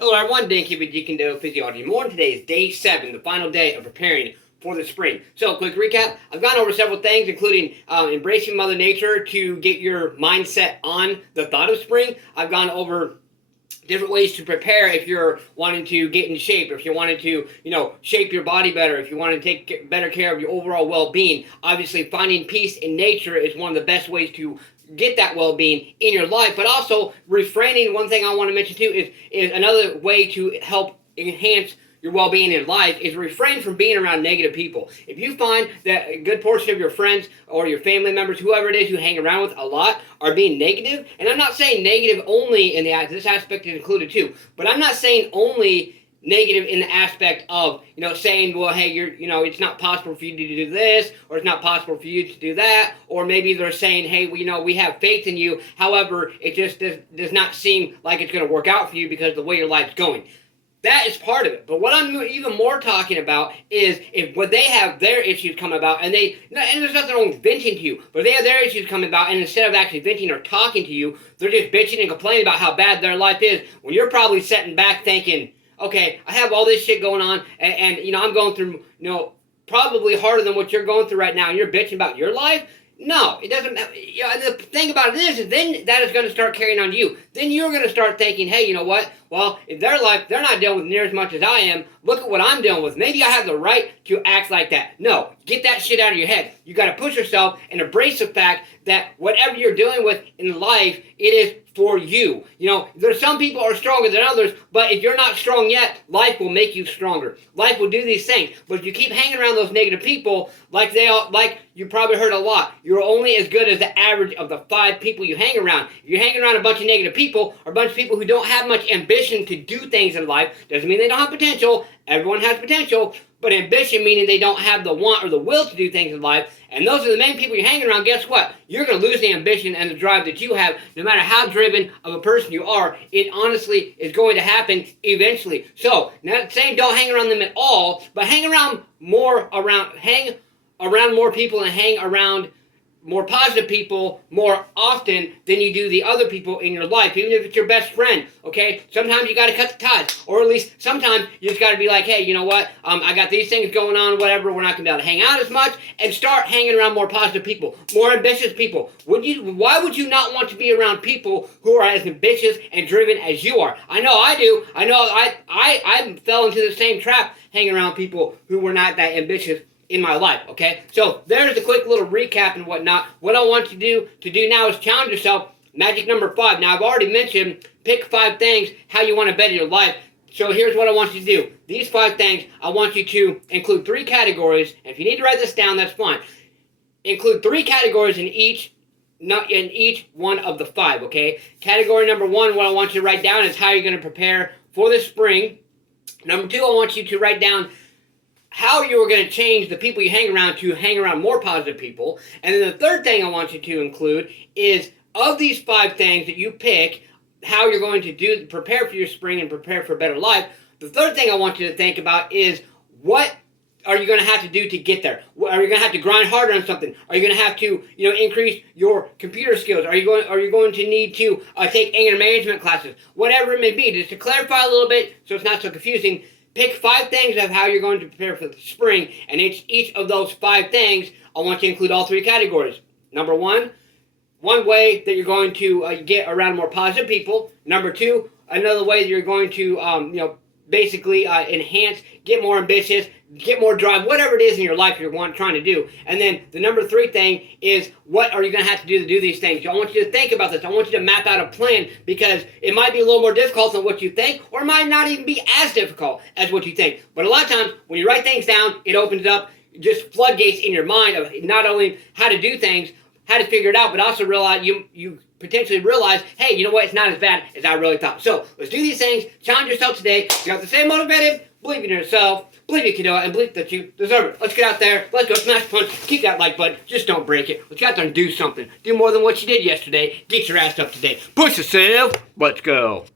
Hello everyone, Dan keep it Jeet Physiology. Morning today is day 7, the final day of preparing for the spring. So, quick recap. I've gone over several things, including embracing Mother Nature to get your mindset on the thought of spring. I've gone over different ways to prepare if you're wanting to get in shape, if you're wanting to, shape your body better, if you want to take better care of your overall well-being. Obviously, finding peace in nature is one of the best ways to get that well-being in your life, but also refraining. One thing I want to mention too is another way to help enhance your well-being in life is refrain from being around negative people. If you find that a good portion of your friends or your family members, whoever it is you hang around with a lot, are being negative, and I'm not saying negative only in this aspect is included too, but I'm not saying only negative in the aspect of, saying, well, hey, it's not possible for you to do this, or it's not possible for you to do that, or maybe they're saying, hey, we have faith in you, however, it just does not seem like it's going to work out for you because of the way your life's going. That is part of it. But what I'm even more talking about is when they have their issues come about, and there's nothing wrong with venting to you, but they have their issues come about, and instead of actually venting or talking to you, they're just bitching and complaining about how bad their life is, when you're probably sitting back thinking, okay, I have all this shit going on, and I'm going through, probably harder than what you're going through right now, and you're bitching about your life? No, it doesn't. And the thing about it is then that is going to start carrying on you. Then you're going to start thinking, hey, you know what? Well, in their life, they're not dealing with near as much as I am. Look at what I'm dealing with. Maybe I have the right to act like that. No, get that shit out of your head. You got to push yourself and embrace the fact that whatever you're dealing with in life, it is for you. There's some people are stronger than others, but if you're not strong yet, life will make you stronger. Life will do these things. But if you keep hanging around those negative people, like you probably heard a lot, you're only as good as the average of the 5 people you hang around. If you're hanging around a bunch of negative people, or a bunch of people who don't have much ambition to do things in life, doesn't mean they don't have potential. Everyone has potential, but ambition meaning they don't have the want or the will to do things in life, and those are the main people you're hanging around. Guess what? You're going to lose the ambition and the drive that you have. No matter how driven of a person you are, it honestly is going to happen eventually. So, not saying don't hang around them at all, but hang around more more people and hang around more positive people more often than you do the other people in your life, even if it's your best friend, okay? Sometimes you got to cut the ties, or at least sometimes you just got to be like, hey, you know what? I got these things going on, whatever. We're not going to be able to hang out as much, and start hanging around more positive people, more ambitious people. Why would you not want to be around people who are as ambitious and driven as you are? I know I do. I know I fell into the same trap, hanging around people who were not that ambitious in my life, okay? So there's a quick little recap and whatnot. What I want you to do now is challenge yourself. Magic number 5. Now, I've already mentioned pick 5 things how you want to better your life. So here's what I want you to do. These 5 things, I want you to include 3 categories. And if you need to write this down, that's fine. Include 3 categories in each one of the 5, okay? Category number 1, what I want you to write down is how you're going to prepare for the spring. Number 2, I want you to write down how you are going to change the people you hang around to hang around more positive people. And then the third thing I want you to include is, of these 5 things that you pick, how you're going to prepare for your spring and prepare for a better life. The third thing I want you to think about is, what are you going to have to do to get there? Are you going to have to grind harder on something? Are you going to have to, increase your computer skills? Are you going to need to take anger management classes? Whatever it may be, just to clarify a little bit so it's not so confusing. Pick 5 things of how you're going to prepare for the spring, and each of those 5 things, I want you to include all 3 categories. Number 1, one way that you're going to get around more positive people. Number 2, another way that you're going to, basically enhance, get more ambitious, get more drive, whatever it is in your life you're trying to do. And then the number 3 thing is, what are you going to have to do these things? I want you to think about this. I want you to map out a plan, because it might be a little more difficult than what you think, or it might not even be as difficult as what you think. But a lot of times, when you write things down, it opens up just floodgates in your mind of not only how to do things, how to figure it out, but also realize you potentially realize, hey, you know what? It's not as bad as I really thought. So let's do these things. Challenge yourself today. You have to stay motivated, believe in yourself, believe you can do it, and believe that you deserve it. Let's get out there. Let's go smash punch. Keep that like button. Just don't break it. Let's get out there and do something. Do more than what you did yesterday. Get your ass up today. Push yourself. Let's go.